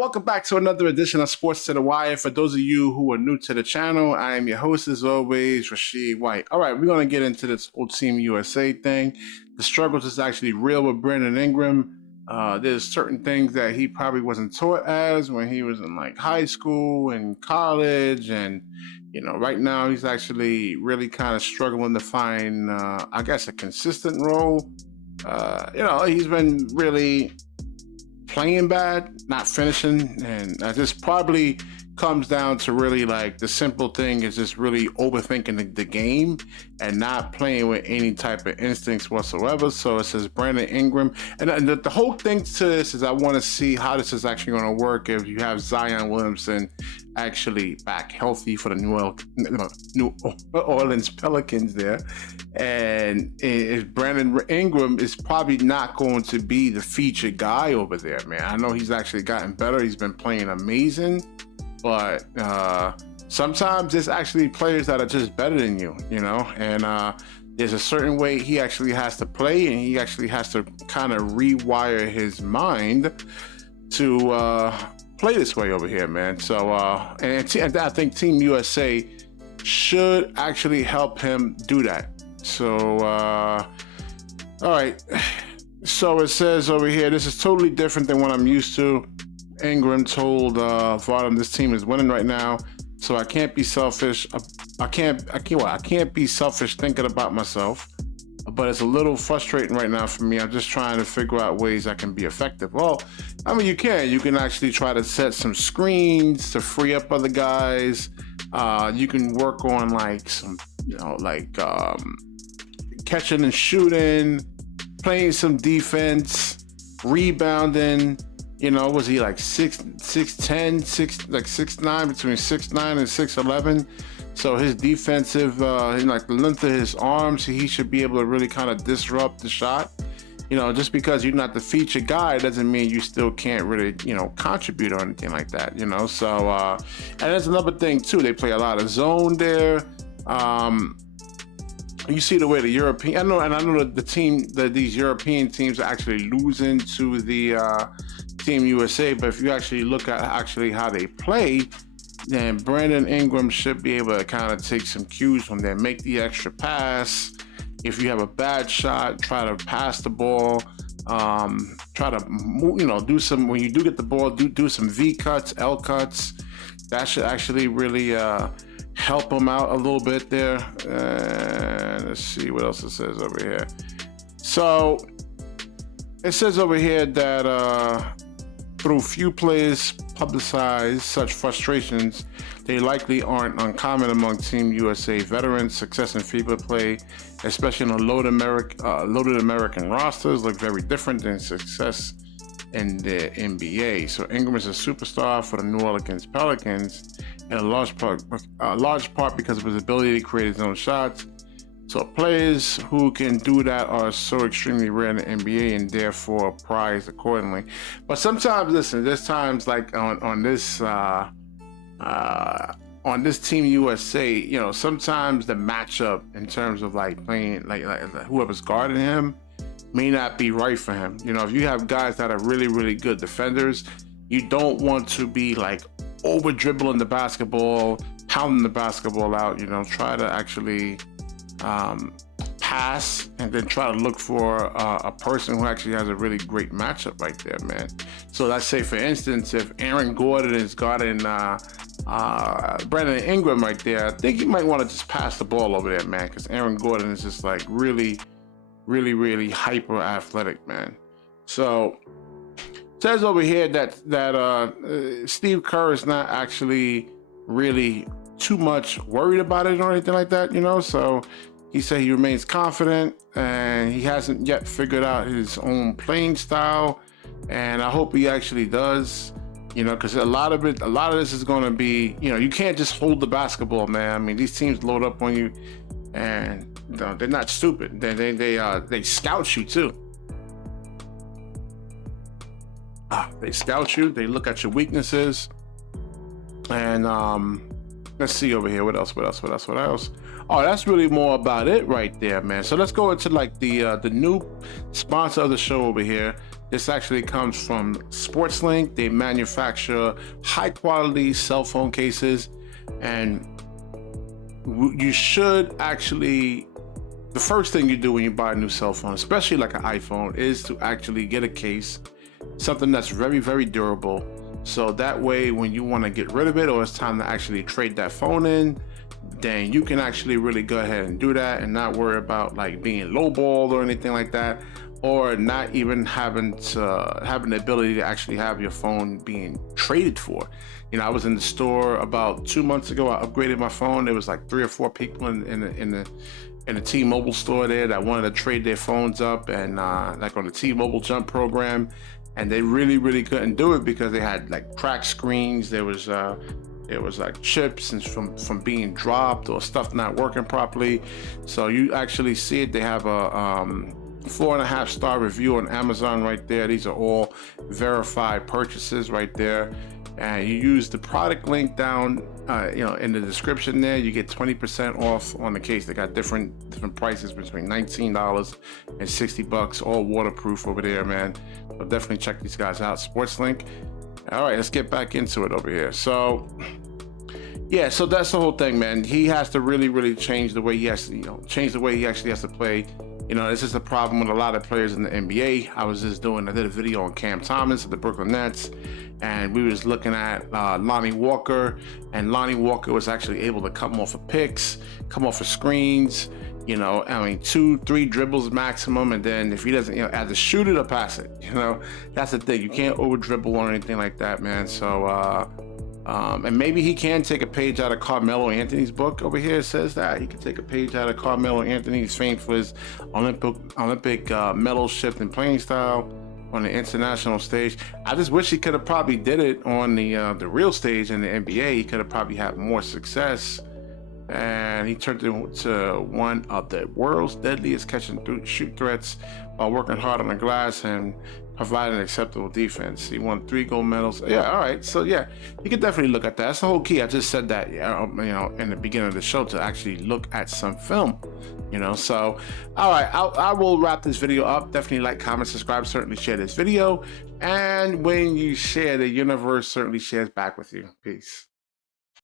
Welcome back to another edition of Sports to the Wire. For those of you who are new to the channel, I am your host as always, Rasheed White. All right, we're going to get into this whole Team USA thing. The struggles is actually real with Brandon Ingram. There's certain things that he probably wasn't taught as when he was in like high school and college, and right now he's actually really kind of struggling to find, I guess, a consistent role. He's been really playing bad, not finishing, and this probably comes down to really like the simple thing is just really overthinking the game and not playing with any type of instincts whatsoever. So it says Brandon Ingram, and the whole thing to this is I want to see how this is actually going to work if you have Zion Williamson actually back healthy for the New Orleans Pelicans there, and if Brandon Ingram is probably not going to be the featured guy over there, man. I know he's actually gotten better. He's been playing amazing, but sometimes there's actually players that are just better than you, and there's a certain way he actually has to play, and he actually has to kind of rewire his mind to play this way over here, man. So and I think Team USA should actually help him do that. So all right, so it says over here, this is totally different than what I'm used to. Ingram told Vardim, this team is winning right now, so I can't be selfish. I can't be selfish thinking about myself, but it's a little frustrating right now for me. I'm just trying to figure out ways I can be effective. Well, I mean, you can actually try to set some screens to free up other guys. You can work on like some, catching and shooting, playing some defense, rebounding. Was he like 6'10", 6'9", between 6'9" and 6'11"? So his defensive, like the length of his arms, he should be able to really kind of disrupt the shot. Just because you're not the featured guy doesn't mean you still can't really, contribute or anything like that, So, and there's another thing too. They play a lot of zone there. You see the way the European, I know that these European teams are actually losing to the Team USA, but if you actually look at actually how they play, then Brandon Ingram should be able to kind of take some cues from there, make the extra pass. If you have a bad shot, try to pass the ball, try to move, do some, when you do get the ball, do some V cuts, L cuts. That should actually really help him out a little bit there. Let's see what else it says over here. So it says over here that through few players publicize such frustrations, they likely aren't uncommon among Team USA veterans. Success in FIBA play, especially on loaded American rosters, look very different than success in the NBA. So Ingram is a superstar for the New Orleans Pelicans, in a large part because of his ability to create his own shots. So players who can do that are so extremely rare in the NBA and therefore prized accordingly. But sometimes, listen, there's times like on this Team USA, sometimes the matchup in terms of like playing like whoever's guarding him may not be right for him. If you have guys that are really, really good defenders, you don't want to be like over dribbling the basketball, pounding the basketball out. Try to actually pass and then try to look for a person who actually has a really great matchup right there, man. So let's say, for instance, if Aaron Gordon is guarding Brandon Ingram right there, I think you might want to just pass the ball over there, man, because Aaron Gordon is just like really, really, really hyper athletic, man. So it says over here that Steve Kerr is not actually really too much worried about it or anything like that, so he said he remains confident and he hasn't yet figured out his own playing style, and I hope he actually does, because a lot of this is going to be, you can't just hold the basketball, man. I mean, these teams load up on you, and they're not stupid. They scout you too. They scout you. They look at your weaknesses, and let's see over here. What else? Oh, that's really more about it right there, man. So let's go into like the new sponsor of the show over here. This actually comes from SportsLink. They manufacture high quality cell phone cases, and you should actually, the first thing you do when you buy a new cell phone, especially like an iPhone, is to actually get a case, something that's very, very durable. So that way, when you want to get rid of it or it's time to actually trade that phone in, then you can actually really go ahead and do that and not worry about like being lowballed or anything like that, or not even having the ability to actually have your phone being traded for. You know, I was in the store about 2 months ago. I upgraded my phone. There was like 3 or 4 people in the T-Mobile store there that wanted to trade their phones up, and like on the T-Mobile Jump program, and they really couldn't do it because they had like cracked screens. There was like chips and from being dropped or stuff not working properly. So you actually see it. They have a 4.5 star review on Amazon right there. These are all verified purchases right there. And you use the product link down in the description there. You get 20% off on the case. They got different prices between $19 and $60, all waterproof over there, man. So definitely check these guys out, SportsLink. All right, let's get back into it over here. So yeah, so that's the whole thing, man. He has to really change the way he has to, change the way he actually has to play. This is the problem with a lot of players in the NBA. I did a video on Cam Thomas of the Brooklyn Nets, and we was looking at Lonnie Walker, and Lonnie Walker was actually able to come off of picks, come off of screens, 2-3 dribbles maximum, and then if he doesn't, either shoot it or pass it. That's the thing. You can't over dribble or anything like that, man. So and maybe he can take a page out of Carmelo Anthony's book over here. It says that he can take a page out of Carmelo Anthony. He's famed for his Olympic medal shift and playing style on the international stage. I just wish he could have probably did it on the real stage in the NBA. He could have probably had more success. And he turned into one of the world's deadliest shoot threats while working hard on the glass and providing acceptable defense. He won 3 gold medals. Yeah, all right. So yeah, you can definitely look at that. That's the whole key. I just said that, in the beginning of the show, to actually look at some film. So all right, I will wrap this video up. Definitely like, comment, subscribe, certainly share this video. And when you share, the universe certainly shares back with you. Peace.